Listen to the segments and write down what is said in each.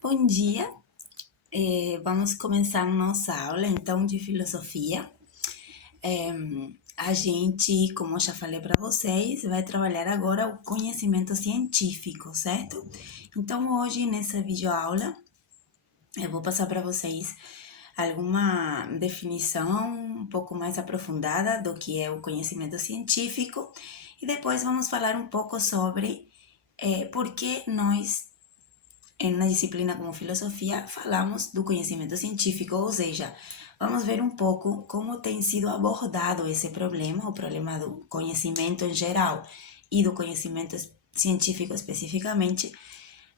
Bom dia, vamos começar nossa aula então de filosofia. É, a gente, como eu já falei para vocês, vai trabalhar agora o conhecimento científico, certo? Então hoje nessa videoaula eu vou passar para vocês alguma definição um pouco mais aprofundada do que é o conhecimento científico e depois vamos falar um pouco sobre por que nós na disciplina como filosofia, falamos do conhecimento científico, ou seja, vamos ver um pouco como tem sido abordado esse problema, o problema do conhecimento em geral e do conhecimento científico especificamente,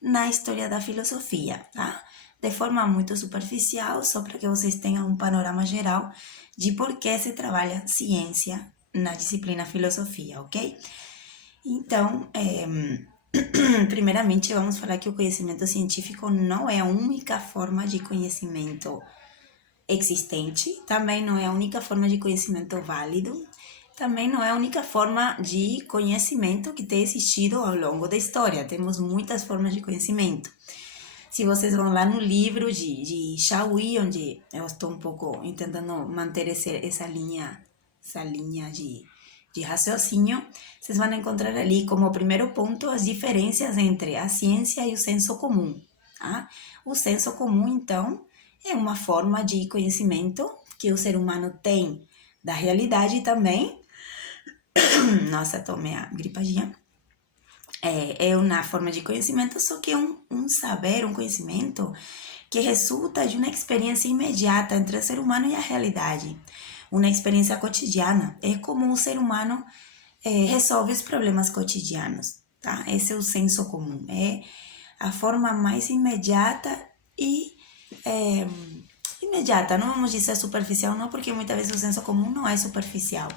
na história da filosofia, tá? De forma muito superficial, só para que vocês tenham um panorama geral de por que se trabalha ciência na disciplina filosofia, ok? Então, primeiramente, vamos falar que o conhecimento científico não é a única forma de conhecimento existente, também não é a única forma de conhecimento válido, também não é a única forma de conhecimento que tem existido ao longo da história. Temos muitas formas de conhecimento. Se vocês vão lá no livro de Shawi, onde eu estou um pouco tentando manter essa linha de raciocínio, vocês vão encontrar ali como primeiro ponto as diferenças entre a ciência e o senso comum. Tá? O senso comum, então, é uma forma de conhecimento que o ser humano tem da realidade também. Nossa, tomei a gripadinha. É uma forma de conhecimento, só que é um saber, um conhecimento que resulta de uma experiência imediata entre o ser humano e a realidade. Uma experiência cotidiana. É como o ser humano resolve os problemas cotidianos, tá? Esse é o senso comum. É a forma mais imediata e é, imediata, não vamos dizer superficial, não, porque muitas vezes o senso comum não é superficial,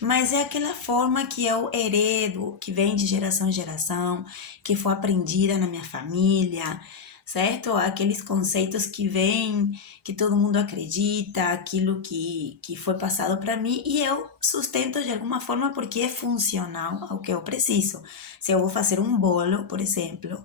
mas é aquela forma que eu heredo, que vem de geração em geração, que foi aprendida na minha família, certo? Aqueles conceitos que vêm, que todo mundo acredita, aquilo que foi passado para mim e eu sustento de alguma forma porque é funcional ao que eu preciso. Se eu vou fazer um bolo, por exemplo,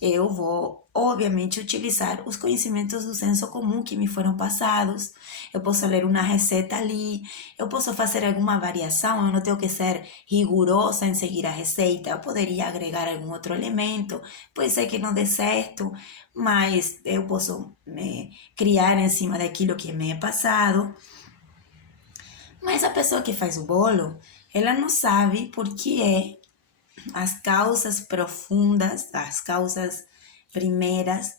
eu vou, obviamente, utilizar os conhecimentos do senso comum que me foram passados. Eu posso ler uma receita ali, eu posso fazer alguma variação, eu não tenho que ser rigorosa em seguir a receita, eu poderia agregar algum outro elemento, pode ser que não dê certo, mas eu posso criar em cima daquilo que me é passado. Mas a pessoa que faz o bolo, ela não sabe por que é as causas profundas, as causas primeiras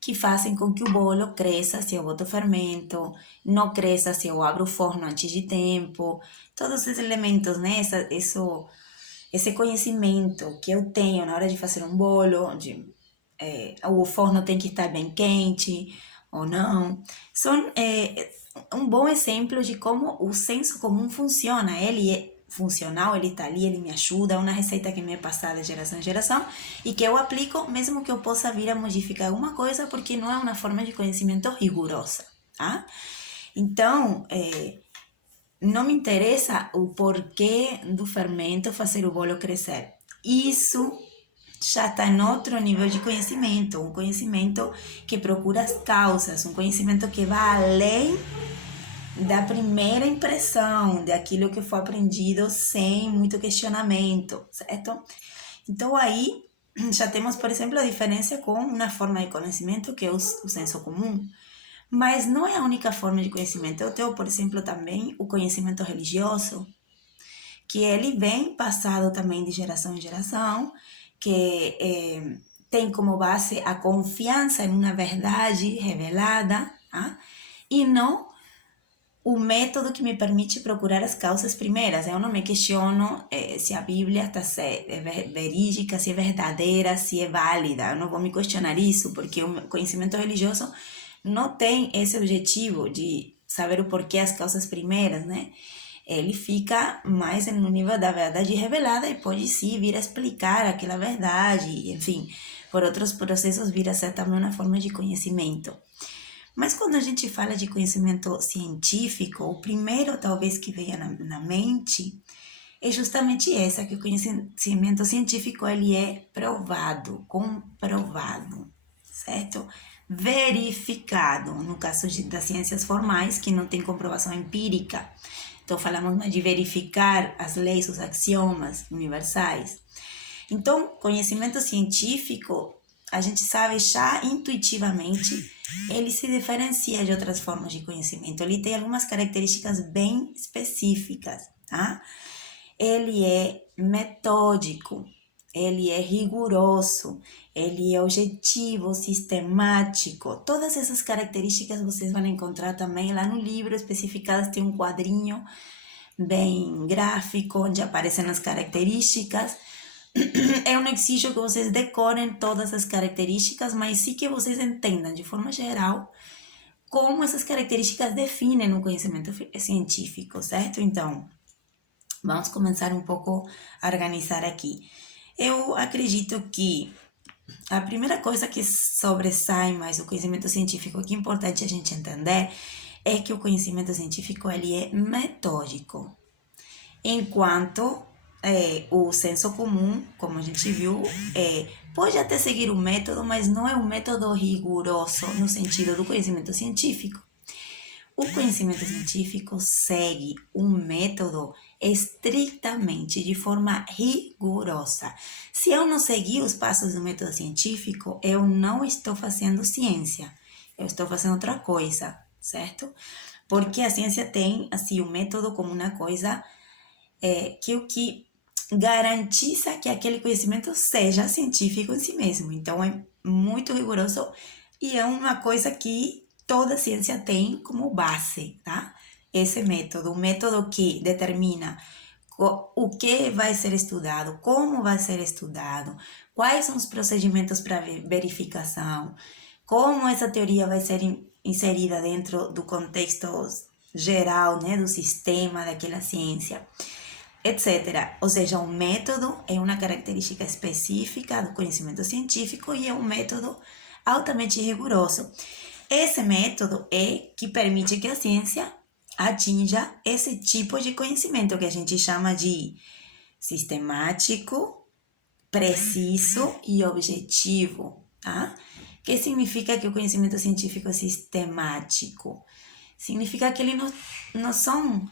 que fazem com que o bolo cresça se eu boto fermento, não cresça se eu abro o forno antes de tempo, todos esses elementos, né? Esse conhecimento que eu tenho na hora de fazer um bolo, o forno tem que estar bem quente ou não, são um bom exemplo de como o senso comum funciona. Ele é funcional, ele está ali, ele me ajuda, é uma receita que me é passada de geração em geração e que eu aplico mesmo que eu possa vir a modificar alguma coisa, porque não é uma forma de conhecimento rigorosa, tá? Então, não me interessa o porquê do fermento fazer o bolo crescer. Isso já está em outro nível de conhecimento, um conhecimento que procura as causas, um conhecimento que vai além da primeira impressão, daquilo que foi aprendido sem muito questionamento, certo? Então aí já temos, por exemplo, a diferença com uma forma de conhecimento que é o senso comum, mas não é a única forma de conhecimento. Eu tenho, por exemplo, também o conhecimento religioso, que ele vem passado também de geração em geração, que tem como base a confiança em uma verdade revelada, tá? E não o método que me permite procurar as causas primeiras. Eu não me questiono se a Bíblia está verídica, se é verdadeira, se é válida. Eu não vou me questionar isso, porque o conhecimento religioso não tem esse objetivo de saber o porquê as causas primeiras, né? Ele fica mais no nível da verdade revelada e pode sim vir a explicar aquela verdade, enfim, por outros processos vir a ser também uma forma de conhecimento. Mas quando a gente fala de conhecimento científico, o primeiro talvez que venha na mente é justamente essa, que o conhecimento científico ele é provado, comprovado, certo? Verificado, no caso das ciências formais, que não tem comprovação empírica. Então, falamos mais de verificar as leis, os axiomas universais. Então, conhecimento científico, a gente sabe já intuitivamente, ele se diferencia de outras formas de conhecimento. Ele tem algumas características bem específicas, tá? Ele é metódico, ele é rigoroso, ele é objetivo, sistemático. Todas essas características vocês vão encontrar também lá no livro, especificadas, tem um quadrinho bem gráfico, onde aparecem as características. Eu não exijo que vocês decorem todas as características, mas sim que vocês entendam de forma geral como essas características definem o conhecimento científico, certo? Então, vamos começar um pouco a organizar aqui. Eu acredito que a primeira coisa que sobressai mais o conhecimento científico, que é importante a gente entender, é que o conhecimento científico ele é metódico. Enquanto o senso comum, como a gente viu, pode até seguir o método, mas não é um método rigoroso no sentido do conhecimento científico. O conhecimento científico segue um método estritamente, de forma rigorosa. Se eu não seguir os passos do método científico, eu não estou fazendo ciência, eu estou fazendo outra coisa, certo? Porque a ciência tem, assim, o método como uma coisa que o que garantiza que aquele conhecimento seja científico em si mesmo. Então, é muito rigoroso e é uma coisa que toda ciência tem como base, tá? Esse método, o método que determina o que vai ser estudado, como vai ser estudado, quais são os procedimentos para verificação, como essa teoria vai ser inserida dentro do contexto geral, né, do sistema daquela ciência, etc. Ou seja, um método é uma característica específica do conhecimento científico e é um método altamente rigoroso. Esse método é que permite que a ciência atinja esse tipo de conhecimento que a gente chama de sistemático, preciso e objetivo, tá? O que significa que o conhecimento científico é sistemático? Significa que ele não são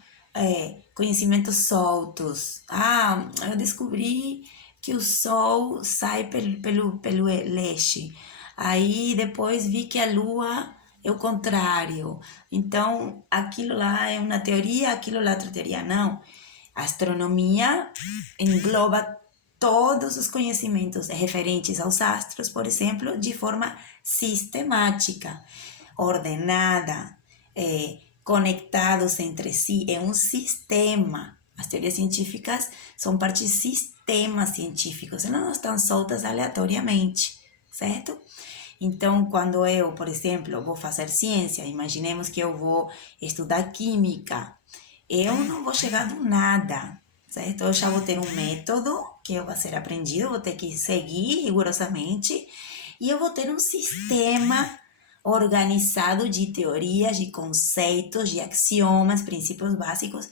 conhecimentos soltos. Ah, eu descobri que o sol sai pelo leste. Aí depois vi que a lua é o contrário. Então, aquilo lá é uma teoria, aquilo lá é outra teoria. Não. A astronomia engloba todos os conhecimentos referentes aos astros, por exemplo, de forma sistemática, ordenada, conectados entre si, é um sistema. As teorias científicas são parte de sistemas científicos, elas não estão soltas aleatoriamente, certo? Então, quando eu, por exemplo, vou fazer ciência, imaginemos que eu vou estudar química, eu não vou chegar do nada, certo? Eu já vou ter um método que vai ser aprendido, vou ter que seguir rigorosamente, e eu vou ter um sistema organizado de teorias, de conceitos, de axiomas, princípios básicos,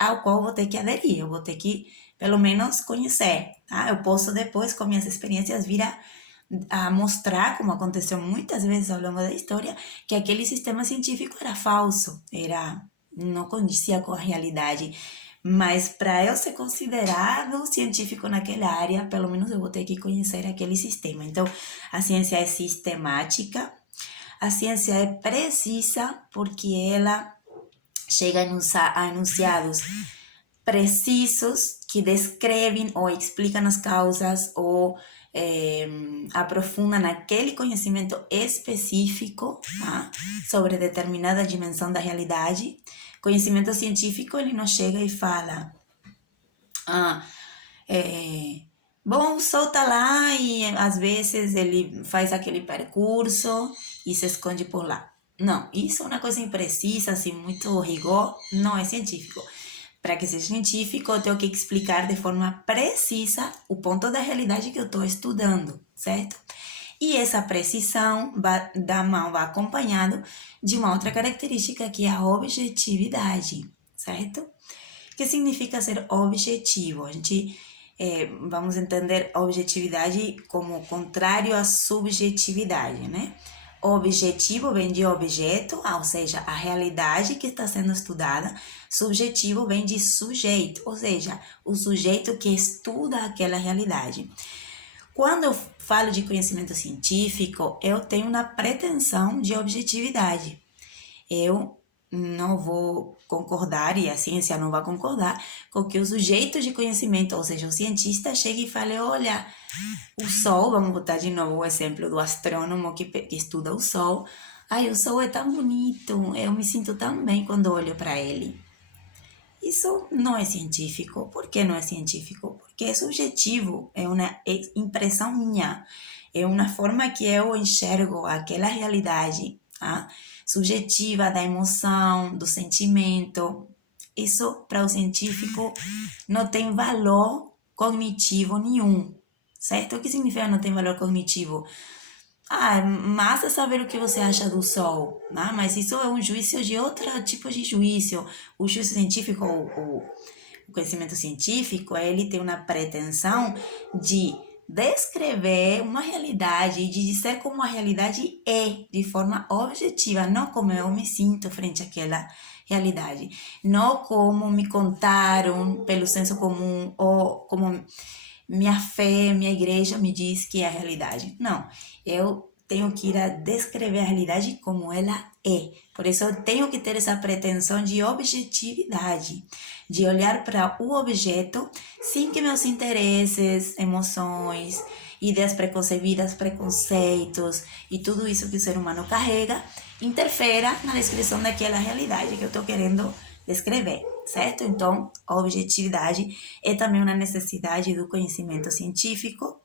ao qual vou ter que aderir, eu vou ter que, pelo menos, conhecer, tá? Eu posso depois, com minhas experiências, vir a mostrar, como aconteceu muitas vezes ao longo da história, que aquele sistema científico era falso, não condizia com a realidade. Mas para eu ser considerado científico naquela área, pelo menos eu vou ter que conhecer aquele sistema. Então, a ciência é sistemática, a ciência é precisa, porque ela chega a enunciados precisos que descrevem ou explicam as causas ou aprofundam naquele conhecimento específico, tá? Sobre determinada dimensão da realidade. Conhecimento científico, ele não chega e fala bom, o sol tá lá e às vezes ele faz aquele percurso e se esconde por lá. Não, isso é uma coisa imprecisa, assim, muito rigor, não é científico. Para que seja científico, eu tenho que explicar de forma precisa o ponto da realidade que eu estou estudando, certo? E essa precisão vai acompanhado de uma outra característica que é a objetividade, certo? O que significa ser objetivo? A gente vamos entender objetividade como contrário à subjetividade, né? Objetivo vem de objeto, ou seja, a realidade que está sendo estudada. Subjetivo vem de sujeito, ou seja, o sujeito que estuda aquela realidade. Quando eu falo de conhecimento científico, eu tenho uma pretensão de objetividade. Eu não vou concordar, e a ciência não vai concordar, com que o sujeito de conhecimento, ou seja, o cientista, chegue e fale, olha, o Sol, vamos botar de novo o exemplo do astrônomo que estuda o Sol, ai, o Sol é tão bonito, eu me sinto tão bem quando olho para ele. Isso não é científico. Por que não é científico? Porque é subjetivo, é uma impressão minha, é uma forma que eu enxergo aquela realidade, tá? Subjetiva da emoção, do sentimento. Isso, para o científico, não tem valor cognitivo nenhum, certo? O que significa não tem valor cognitivo? Massa saber o que você acha do Sol, né? Mas isso é um juízo de outro tipo de juízo. O juízo científico, o conhecimento científico, ele tem uma pretensão de descrever uma realidade, de dizer como a realidade é, de forma objetiva, não como eu me sinto frente àquela realidade, não como me contaram pelo senso comum ou como minha fé, minha igreja me diz que é a realidade. Não, eu tenho que ir a descrever a realidade como ela é. Por isso eu tenho que ter essa pretensão de objetividade, de olhar para o objeto sem que meus interesses, emoções, ideias preconcebidas, preconceitos e tudo isso que o ser humano carrega interfira na descrição daquela realidade que eu estou querendo descrever, certo? Então, a objetividade é também uma necessidade do conhecimento científico.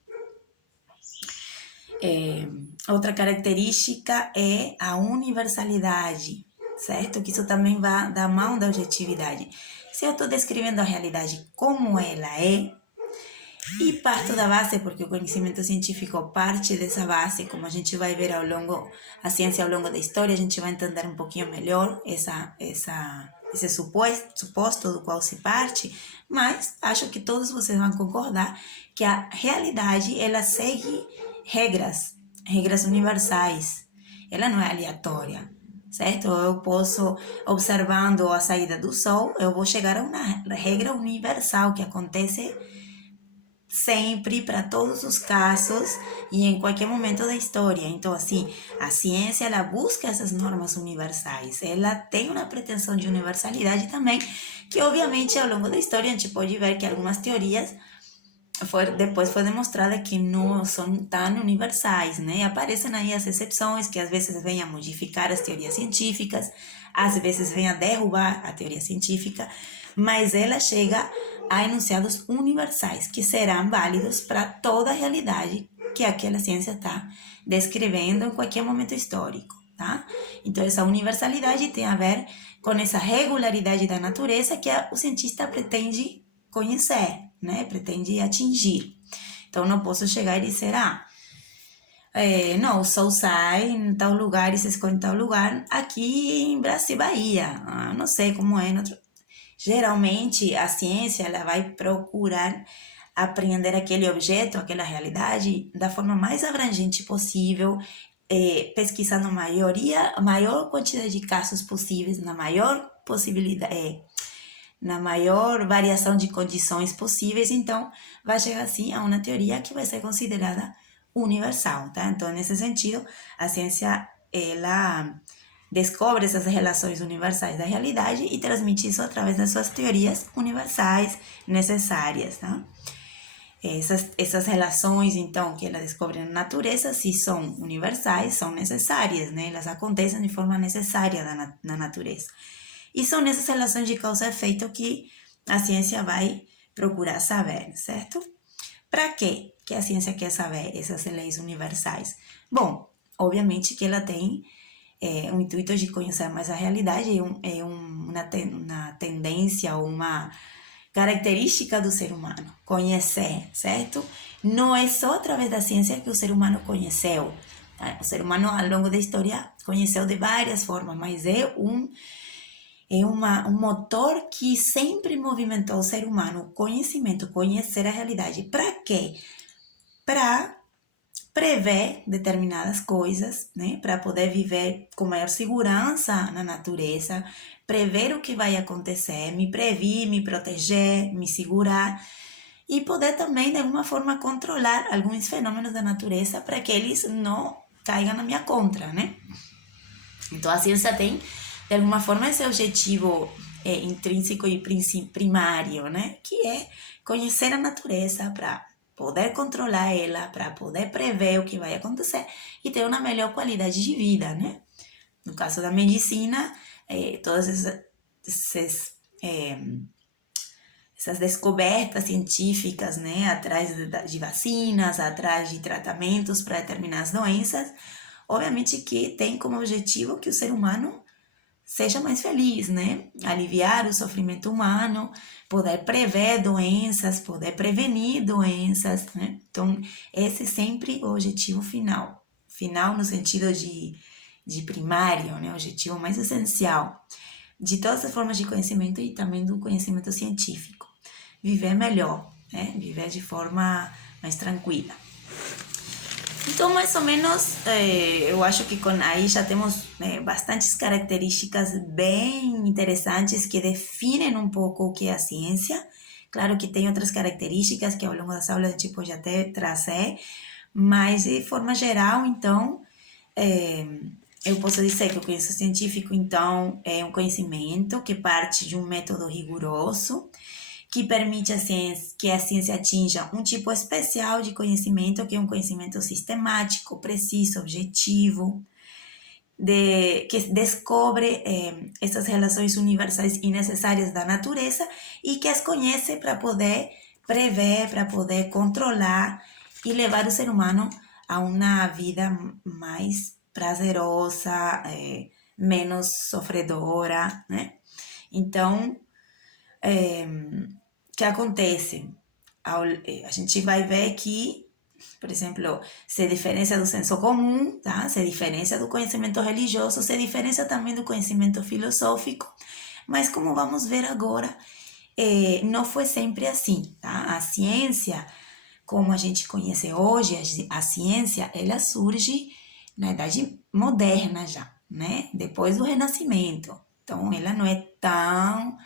Outra característica é a universalidade, certo? Que isso também vai da mão da objetividade. Se eu estou descrevendo a realidade como ela é, e parto da base, porque o conhecimento científico parte dessa base, como a gente vai ver a ciência ao longo da história, a gente vai entender um pouquinho melhor esse suposto do qual se parte, mas acho que todos vocês vão concordar que a realidade, ela segue regras universais, ela não é aleatória, certo? Eu posso, observando a saída do Sol, eu vou chegar a uma regra universal que acontece sempre, para todos os casos e em qualquer momento da história. Então, assim, a ciência, ela busca essas normas universais, ela tem uma pretensão de universalidade também, que obviamente ao longo da história a gente pode ver que algumas teorias depois foi demonstrada que não são tão universais, né? Aparecem aí as exceções, que às vezes vêm a modificar as teorias científicas, às vezes vêm a derrubar a teoria científica, mas ela chega a enunciados universais, que serão válidos para toda a realidade que aquela ciência está descrevendo em qualquer momento histórico, tá? Então, essa universalidade tem a ver com essa regularidade da natureza que o cientista pretende conhecer, né? Pretende atingir. Então, não posso chegar e dizer, não, o Sol sai em tal lugar e se esconde em tal lugar, aqui em Brasil, Bahia. Não sei como é. Geralmente, a ciência, ela vai procurar apreender aquele objeto, aquela realidade, da forma mais abrangente possível, pesquisando a maior quantidade de casos possíveis, na maior possibilidade, na maior variação de condições possíveis. Então, vai chegar assim a uma teoria que vai ser considerada universal, tá? Então, nesse sentido, a ciência, ela descobre essas relações universais da realidade e transmite isso através das suas teorias universais necessárias, tá? Essas relações, então, que ela descobre na natureza, se são universais, são necessárias, né? Elas acontecem de forma necessária na natureza. E são nessas relações de causa e efeito que a ciência vai procurar saber, certo? Para quê que a ciência quer saber essas leis universais? Bom, obviamente que ela tem o intuito de conhecer mais a realidade, uma tendência, uma característica do ser humano, conhecer, certo? Não é só através da ciência que o ser humano conheceu. O ser humano, ao longo da história, conheceu de várias formas, mas é é um motor que sempre movimentou o ser humano, o conhecimento, conhecer a realidade. Para quê? Para prever determinadas coisas, né? Para poder viver com maior segurança na natureza, prever o que vai acontecer, me prevenir, me proteger, me segurar e poder também, de alguma forma, controlar alguns fenômenos da natureza para que eles não caiam na minha contra, né? Então, a ciência tem, de alguma forma, esse objetivo intrínseco e primário, né? Que é conhecer a natureza para poder controlar ela, para poder prever o que vai acontecer e ter uma melhor qualidade de vida, né? No caso da medicina, todas essas descobertas científicas, né, atrás de vacinas, atrás de tratamentos para determinadas doenças, obviamente que tem como objetivo que o ser humano seja mais feliz, né? Aliviar o sofrimento humano, poder prever doenças, poder prevenir doenças, né? Então, esse é sempre o objetivo final. Final no sentido de primário, né? O objetivo mais essencial de todas as formas de conhecimento e também do conhecimento científico. Viver melhor, né? Viver de forma mais tranquila. Então, mais ou menos, eu acho que aí já temos bastantes características bem interessantes que definem um pouco o que é a ciência. Claro que tem outras características que ao longo das aulas a gente pode até trazer, mas de forma geral, então, eu posso dizer que o conhecimento científico, então, é um conhecimento que parte de um método rigoroso, que permite que a ciência atinja um tipo especial de conhecimento, que é um conhecimento sistemático, preciso, objetivo, que descobre essas relações universais e necessárias da natureza e que as conhece para poder prever, para poder controlar e levar o ser humano a uma vida mais prazerosa, menos sofredora, né? Então, que acontece? A gente vai ver que, por exemplo, se diferencia do senso comum, tá? Se diferencia do conhecimento religioso, se diferencia também do conhecimento filosófico, mas como vamos ver agora, não foi sempre assim, tá? A ciência, como a gente conhece hoje, a ciência, ela surge na Idade Moderna já, né? Depois do Renascimento. Então, ela não é tão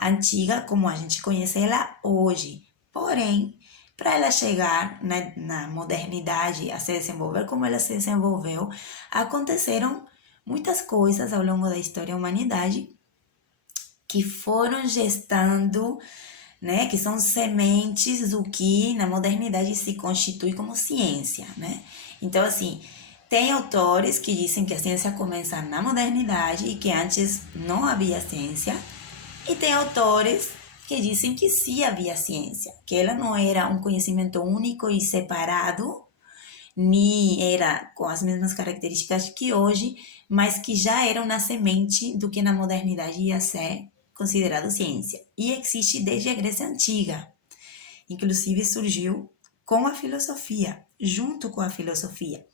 antiga como a gente conhece ela hoje. Porém, para ela chegar na modernidade a se desenvolver como ela se desenvolveu, aconteceram muitas coisas ao longo da história da humanidade que foram gestando, né, que são sementes do que na modernidade se constitui como ciência, né? Então, assim, tem autores que dizem que a ciência começa na modernidade e que antes não havia ciência, e tem autores que dizem que sim havia ciência, que ela não era um conhecimento único e separado, nem era com as mesmas características que hoje, mas que já era uma semente do que na modernidade ia ser considerado ciência. E existe desde a Grécia Antiga. Inclusive surgiu com a filosofia, junto com a filosofia.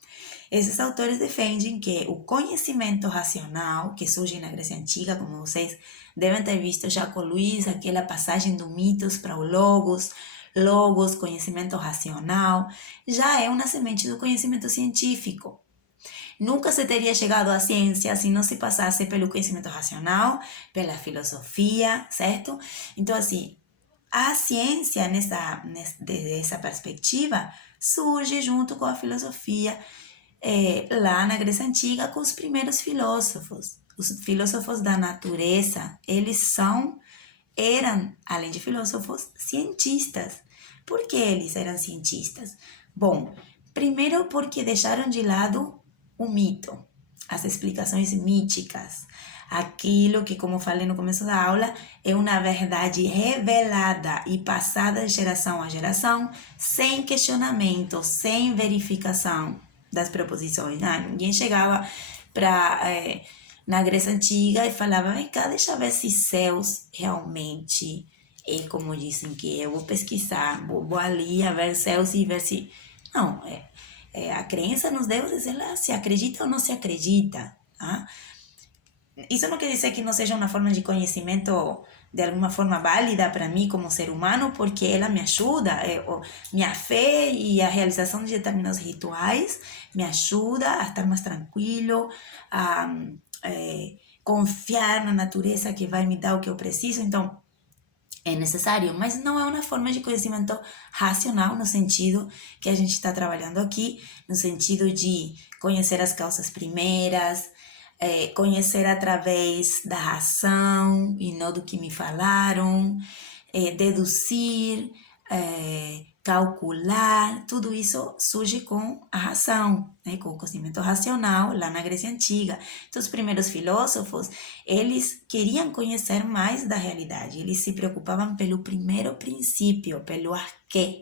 Esses autores defendem que o conhecimento racional, que surge na Grécia Antiga, como vocês devem ter visto já com Luiz, aquela passagem do mitos para o logos, conhecimento racional, já é uma semente do conhecimento científico. Nunca se teria chegado à ciência se não se passasse pelo conhecimento racional, pela filosofia, certo? Então, assim, a ciência, desde essa perspectiva, surge junto com a filosofia, lá na Grécia Antiga, com os primeiros filósofos. Os filósofos da natureza, eles eram, além de filósofos, cientistas. Por que eles eram cientistas? Bom, primeiro porque deixaram de lado o mito, as explicações míticas, aquilo que, como falei no começo da aula, é uma verdade revelada e passada de geração a geração, sem questionamento, sem verificação das proposições. Ninguém chegava na Grécia Antiga e falava, vem cá, deixa eu ver se Zeus realmente é como dizem que é. Eu vou pesquisar, vou ali a ver Zeus e ver se... Não, a crença nos deuses, ela se acredita ou não se acredita, tá? isso não quer dizer que não seja uma forma de conhecimento de alguma forma válida para mim como ser humano, porque ela me ajuda, minha fé e a realização de determinados rituais me ajuda a estar mais tranquilo, a confiar na natureza que vai me dar o que eu preciso. Então, é necessário, mas não é uma forma de conhecimento racional no sentido que a gente está trabalhando aqui, no sentido de conhecer as causas primeiras, conhecer através da razão e não do que me falaram, deduzir, calcular, tudo isso surge com a razão, né, com o conhecimento racional lá na Grécia Antiga. Então, os primeiros filósofos, eles queriam conhecer mais da realidade, eles se preocupavam pelo primeiro princípio, pelo arqué.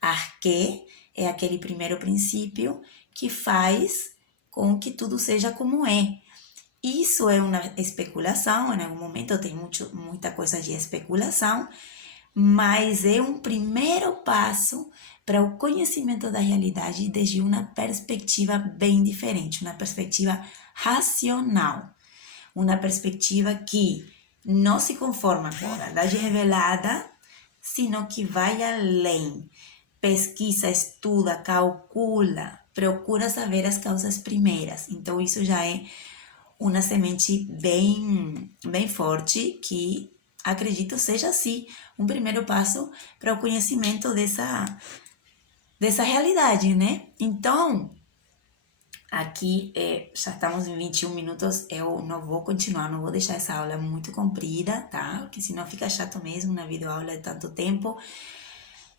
Arqué é aquele primeiro princípio que faz com que tudo seja como é. Isso é uma especulação, em algum momento tem muita coisa de especulação, mas é um primeiro passo para o conhecimento da realidade desde uma perspectiva bem diferente, uma perspectiva racional, uma perspectiva que não se conforma com a verdade revelada, sino que vai além, pesquisa, estuda, calcula, procura saber as causas primeiras. Então isso já é uma semente bem forte que acredito seja assim um primeiro passo para o conhecimento dessa realidade, né? Então, aqui já estamos em 21 minutos, eu não vou continuar, não vou deixar essa aula muito comprida, tá? Porque senão fica chato mesmo na videoaula de tanto tempo.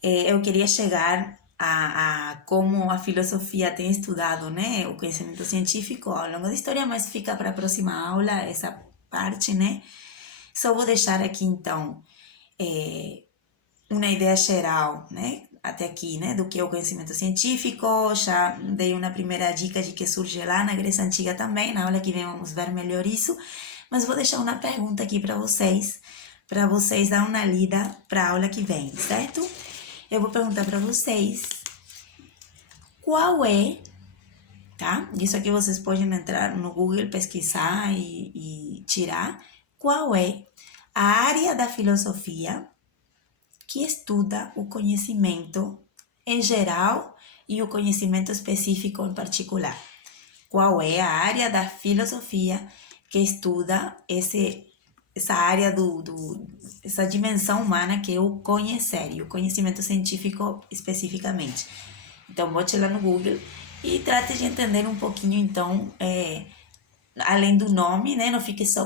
Eu queria chegar a como a filosofia tem estudado, né, o conhecimento científico ao longo da história, mas fica para a próxima aula essa parte, né? Só vou deixar aqui, então, uma ideia geral, né, até aqui, né, do que é o conhecimento científico. Já dei uma primeira dica de que surge lá na Grécia Antiga também, na aula que vem vamos ver melhor isso, mas vou deixar uma pergunta aqui para vocês dar uma lida para a aula que vem, certo? Eu vou perguntar para vocês qual é, tá? Isso aqui vocês podem entrar no Google, pesquisar e tirar. Qual é a área da filosofia que estuda o conhecimento em geral e o conhecimento específico em particular? Qual é a área da filosofia que estuda essa área essa dimensão humana que é o conhecer e o conhecimento científico especificamente? Então, bote lá no Google e trate de entender um pouquinho, então, além do nome, né? Não fique só